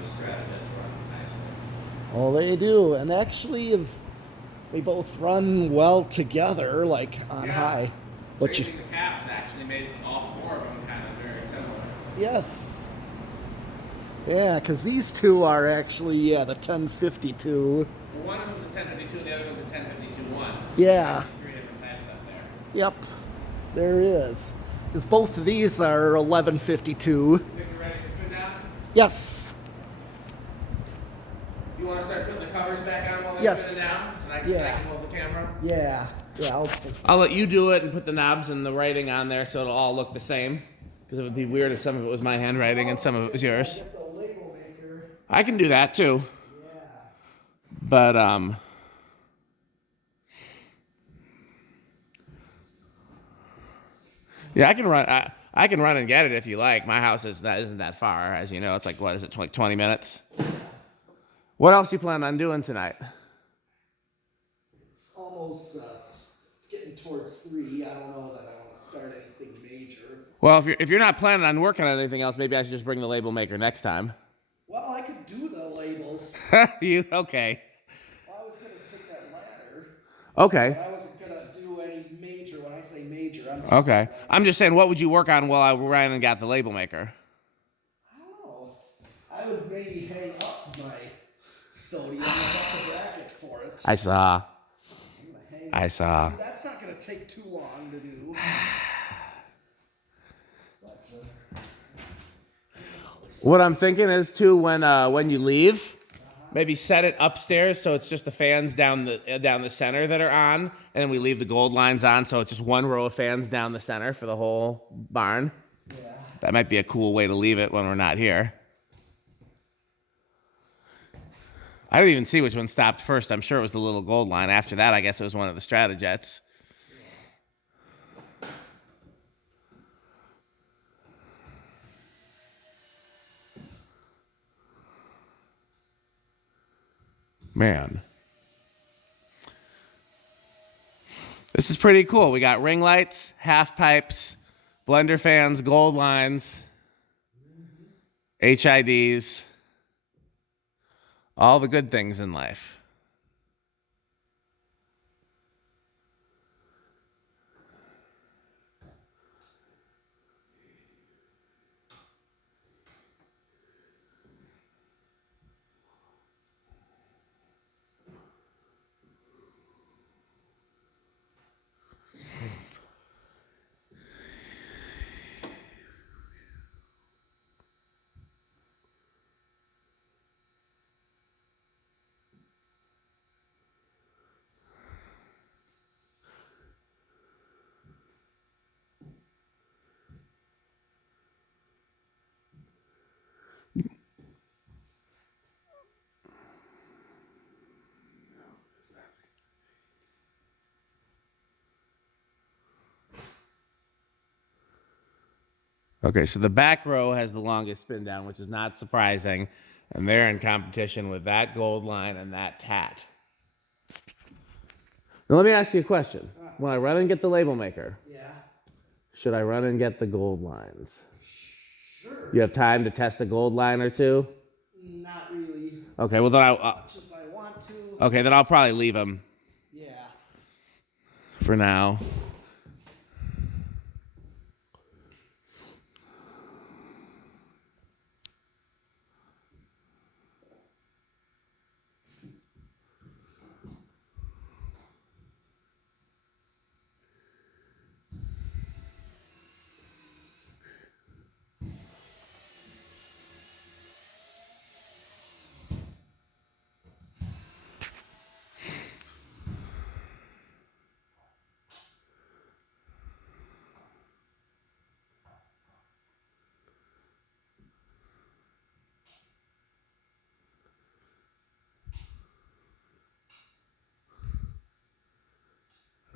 those strategies run nicely. Oh, they do. And actually, they both run well together, like on Yeah. high. But you, Changing the caps actually made all four of them kind of very similar. yes. Yeah, because these two are actually, yeah, the 1052. Well, one of them's a 1052 and the other one's a 1052-1. So Yeah. there's three different types up there. Yep, there is. Because both of these are 1152. You think you're ready to spin down? Yes. You want to start putting the covers back on while they're Yes. spinning down? And I Yeah. can hold the camera? Yeah. Yeah. I'll let you do it and put the knobs and the writing on there so it'll all look the same. Because it would be weird if some of it was my handwriting and some of it was yours. Get the label maker. I can do that too. Yeah. But yeah, I can run. I can run and get it if you like. My house isn't that far, as you know. It's like, what is it, like 20 minutes? What else you plan on doing tonight? It's almost it's getting towards 3. I don't know that I want to start anything major. Well, if you're not planning on working on anything else, maybe I should just bring the label maker next time. Well, I could do the labels. You okay? Well, I was gonna take that ladder. Okay. But I wasn't gonna do any major. When I say major, Okay. I'm just saying, what would you work on while I ran and got the label maker? I don't know. I would maybe hang up my sodium and have a bracket for it. I saw. That's not gonna take too long to do. What I'm thinking is too, when you leave, maybe set it upstairs so it's just the fans down the center that are on, and then we leave the gold lines on so it's just one row of fans down the center for the whole barn. Yeah. That might be a cool way to leave it when we're not here. I didn't even see which one stopped first. I'm sure it was the little gold line. After that, I guess it was one of the Stratojets. Man. This is pretty cool. We got ring lights, half pipes, blender fans, gold lines, HIDs, all the good things in life. Okay, so the back row has the longest spin down, which is not surprising. And they're in competition with that gold line and that tat. Now, let me ask you a question. When I run and get the label maker, Yeah. should I run and get the gold lines? Sure. You have time to test a gold line or two? Not really. Okay, well then As much as I want to. okay, then I'll probably leave them Yeah. for now.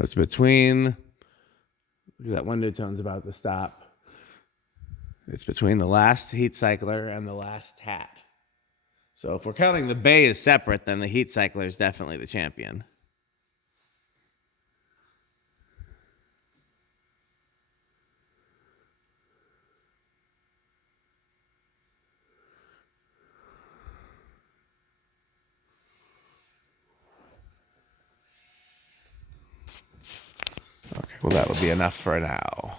That's between, that window tone's about to stop. It's between the last heat cycler and the last tat. So if we're counting the bay as separate, then the heat cycler is definitely the champion. Well, that would be enough for now.